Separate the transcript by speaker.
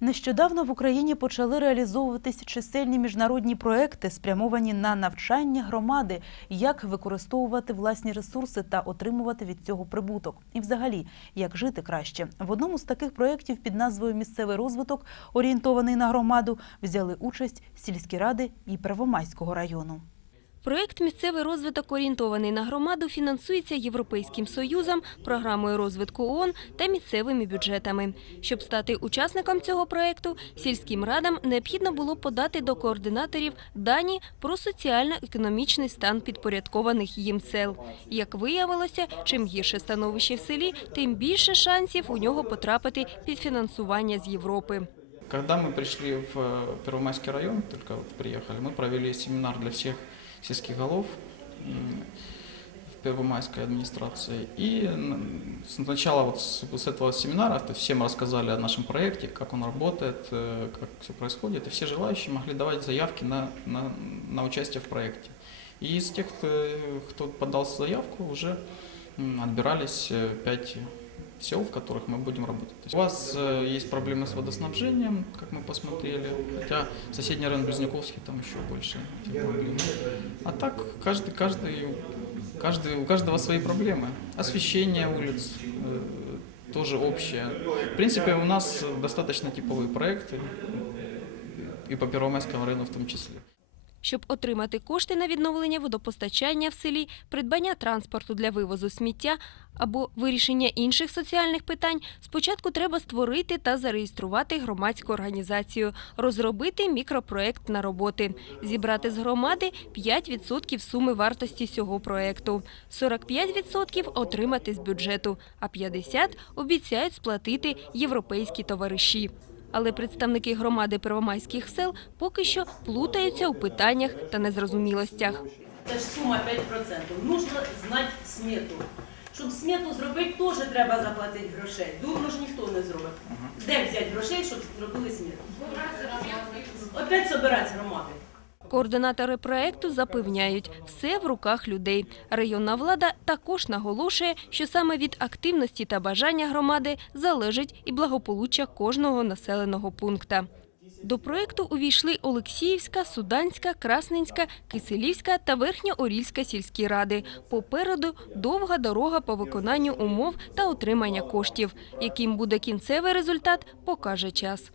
Speaker 1: Нещодавно в Україні почали реалізовуватись чисельні міжнародні проекти, спрямовані на навчання громади, як використовувати власні ресурси та отримувати від цього прибуток. І, взагалі, як жити краще. В одному з таких проєктів під назвою Місцевий розвиток, орієнтований на громаду, взяли участь сільські ради і Первомайського району.
Speaker 2: Проект «Місцевий розвиток орієнтований на громаду» фінансується Європейським Союзом, програмою розвитку ООН та місцевими бюджетами. Щоб стати учасником цього проекту, сільським радам необхідно було подати до координаторів дані про соціально-економічний стан підпорядкованих їм сел. Як виявилося, чим гірше становище в селі, тим більше шансів у нього потрапити під фінансування з Європи.
Speaker 3: Когда мы пришли в э, Первомайский район, только вот приехали, мы провели семинар для всех сельских голов м, в Первомайской администрации. И м, сначала вот с, с этого семинара то есть всем рассказали о нашем проекте, как он работает, э, как все происходит. И все желающие могли давать заявки на, на, на участие в проекте. И из тех, кто, кто подал заявку, уже м, отбирались э, пять сел, в которых мы будем работать. Есть У вас э, есть проблемы с водоснабжением, как мы посмотрели, хотя соседний район Близняковский там еще больше проблем. А так каждый, каждый, каждый, у каждого свои проблемы. Освещение улиц э, тоже общее. В принципе, у нас достаточно типовые проекты, и по Первомайскому району в том числе.
Speaker 2: Щоб отримати кошти на відновлення водопостачання в селі, придбання транспорту для вивозу сміття або вирішення інших соціальних питань, спочатку треба створити та зареєструвати громадську організацію, розробити мікропроект на роботи, зібрати з громади 5% суми вартості цього проекту, 45% отримати з бюджету, а 50% обіцяють сплатити європейські товариші. Але представники громади первомайських сел поки що плутаються у питаннях та незрозумілостях.
Speaker 4: Це ж сума 5%. Нужно знати смету. Щоб смету зробити, теж треба заплатити грошей. Дурно ж ніхто не зробить. Де взяти грошей, щоб зробили смету? Опять собирати громади.
Speaker 2: Координатори проекту запевняють, все в руках людей. Районна влада також наголошує, що саме від активності та бажання громади залежить і благополуччя кожного населеного пункта. До проекту увійшли Олексіївська, Суданська, Красненська, Киселівська та Верхньоорільська сільські ради. Попереду довга дорога по виконанню умов та отримання коштів. Яким буде кінцевий результат, покаже час.